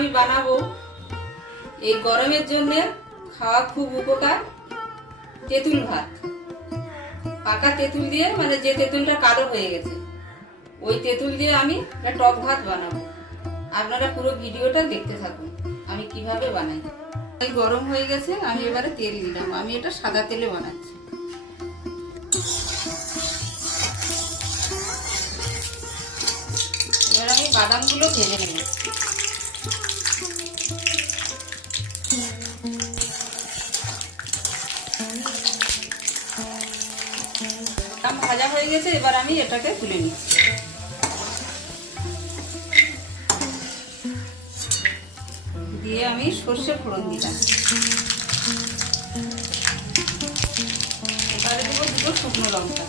আমি বানাবো এই গরমের জন্য খাওয়া খুব উপকার তেঁতুল ভাত। পাকা তেঁতুল দিয়ে, মানে যে তেঁতুলটা কালো হয়ে গেছে ওই তেঁতুল দিয়ে আমি একটা টক ভাত বানাবো। আপনারা পুরো ভিডিওটা দেখতে থাকুন আমি কিভাবে বানাই। গরম হয়ে গেছে, আমি এবারে তেল দিলাম। আমি এটা সাদা তেলে বানাচ্ছি। এবার আমি বাদামগুলো ভেজে নেব। বাদাম ভাজা হয়ে গেছে, এবার আমি এটাকে তুলে নিচ্ছি। দিয়ে আমি সর্ষে ফোড়ন দিলাম। এবারে দেবো দুটো শুকনো লঙ্কা।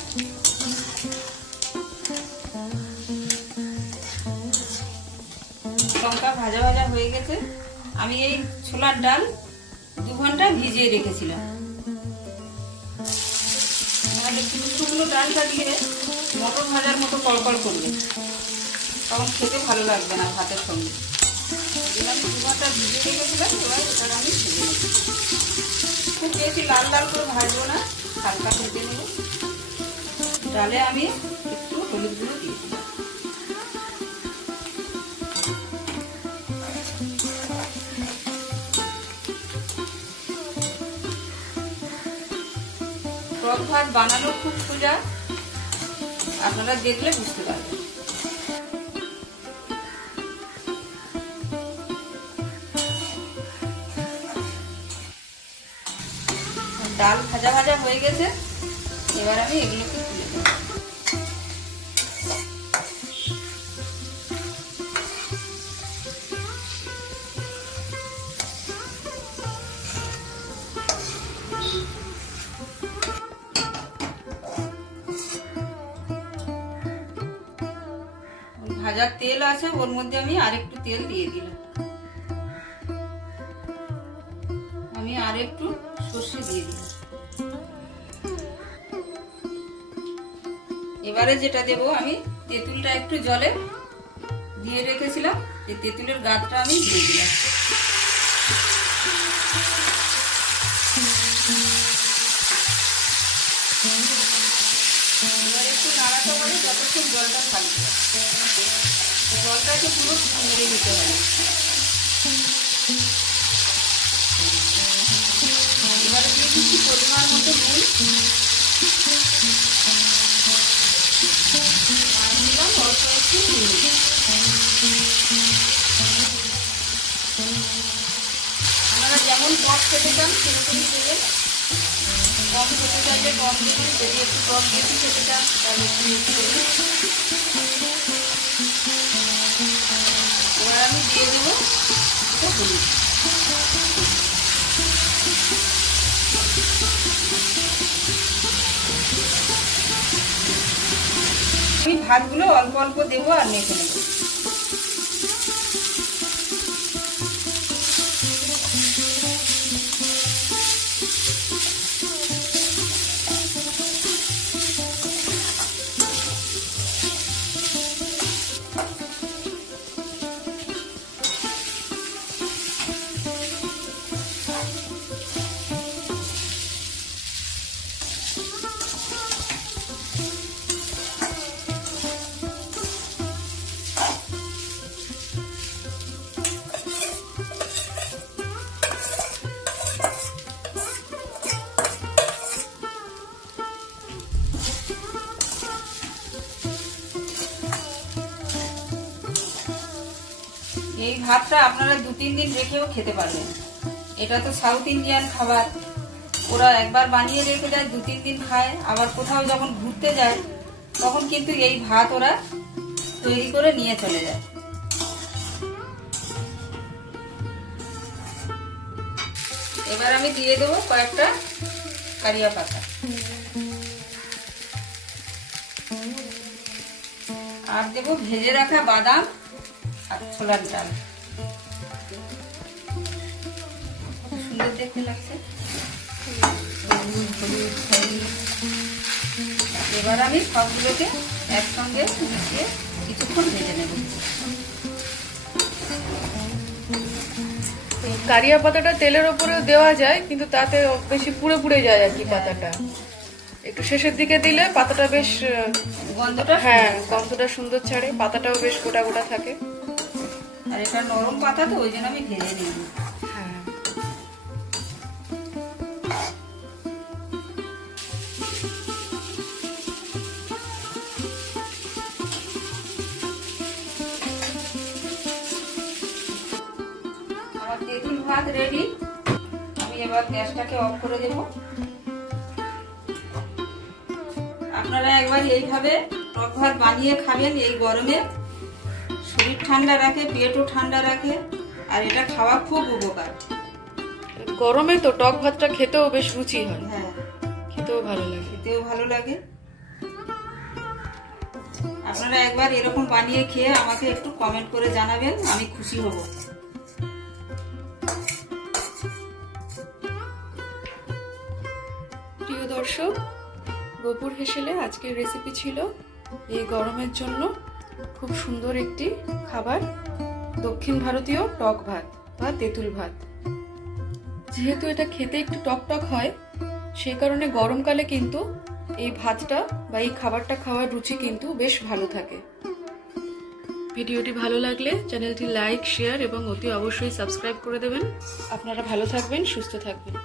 লঙ্কা ভাজা ভাজা হয়ে গেছে। আমি এই ছোলার ডাল 2 ঘন্টা ভিজিয়ে রেখেছিলাম। মানে শুকনো ডালটা দিয়ে মটর ভাজার মতো কড়কড় করবে, তখন খেতে ভালো লাগবে না ভাতের সঙ্গে। আমি 2 ঘন্টা ভিজিয়ে রেখেছিলাম। এবার এটা আমি ভেজে নেব। খুব বেশি লাল লাল করে ভাজবো না, হালকা ভেজে নেব। ডালে আমি একটু হলুদ গুঁড়ো দিয়েছিলাম। টক ভাত বানানো খুব সোজা, আপনারা দেখলে বুঝতে পারবেন। ডাল ভাজা ভাজা হয়ে গেছে, এবার আমি এগুলোকে তুলে দেব। ভাজার তেল আছে, ওর মধ্যে আমি আরেকটু তেল দিয়ে দিলাম। আমি আরেকটু সর্ষে দিয়ে দিলাম। এবারে যেটা দেব, আমি তেঁতুলটা একটু জলে দিয়ে রেখেছিলাম, এই তেঁতুলের গাছটা আমি দিয়ে দিলাম। এবার একটু নাড়াতে হবে যতক্ষণ জলটা থাকবে। জলটাকে পুরো মেরে নিতে হবে। এবারে দিয়ে দিচ্ছি পরিমাণ মতো নুন। অল্প একটু আপনারা যেমন টক খেতে চান সেরকমই দেবেন। কম খেতে চাইলে কম দেবেন, যদি একটু টক বেশি খেতে চান তাহলে একটু বেশি দেবেন। এবার আমি দিয়ে দেবো হলুদ। আমি ভাতগুলো অল্প অল্প দেবো আর মেখে নেব। এই ভাতটা আপনারা 2-3 দিন রেখেও খেতে পারবেন। এটা তো সাউথ ইন্ডিয়ান খাবার, ওরা একবার বানিয়ে রেখে দেয়, 2-3 দিন খায়। আবার কোথাও যখন ঘুরতে যায় তখন কিন্তু এই ভাত ওরা তৈরি করে নিয়ে চলে যায়। এবার আমি দিয়ে দেবো কয়েকটা কারিয়া পাতা আর দেবো ভেজে রাখা বাদাম আর ছোলার ডাল। সুন্দর দেখতে লাগছে। এবার আমি সবগুলোকে একসঙ্গে মিশিয়ে কিছুক্ষণ ভেজে নেব। কারিয়া পাতাটা তেলের উপরে দেওয়া যায়, কিন্তু তাতে বেশি পুড়ে পুড়ে যায় আর কি পাতাটা। একটু শেষের দিকে দিলে পাতাটা বেশ গন্ধটা, হ্যাঁ গন্ধটা সুন্দর ছাড়ে, পাতাটাও বেশ গোটা গোটা থাকে। আর এটা নরম পাতা তো ওই জন্য আমি ভেজে নিই। হ্যাঁ আমার তেঁতুল ভাত রেডি। আমি এবার গ্যাসটাকে অফ করে দেব। আপনারা একবার এইভাবে টক ভাত বানিয়ে খাবেন। এই গরমে শরীর ঠান্ডা রাখে, পেটও ঠান্ডা রাখে, আর এটা খাওয়া খুব উপকার। গরমে তো টক ভাতটা খেতেও বেশ রুচি হয়। হ্যাঁ, খেতেও ভালো লাগে। খেতেও ভালো লাগে। আপনারা একবার এরকম বানিয়ে খেয়ে আমাকে একটু কমেন্ট করে জানাবেন, আমি খুশি হব। প্রিয় দর্শক, গোপুর হেসেলে আজকের রেসিপি ছিল এই গরমের জন্য খুব সুন্দর একটি খাবার, দক্ষিণ ভারতীয় টক ভাত বা তেঁতুল ভাত। যেহেতু এটা খেতে একটু টকটক হয়, সেই কারণে গরমকালে কিন্তু এই ভাতটা বা এই খাবারটা খাওয়ার রুচি কিন্তু বেশ ভালো থাকে। ভিডিওটি ভালো লাগলে চ্যানেলটি লাইক, শেয়ার এবং অতি অবশ্যই সাবস্ক্রাইব করে দেবেন। আপনারা ভালো থাকবেন, সুস্থ থাকবেন।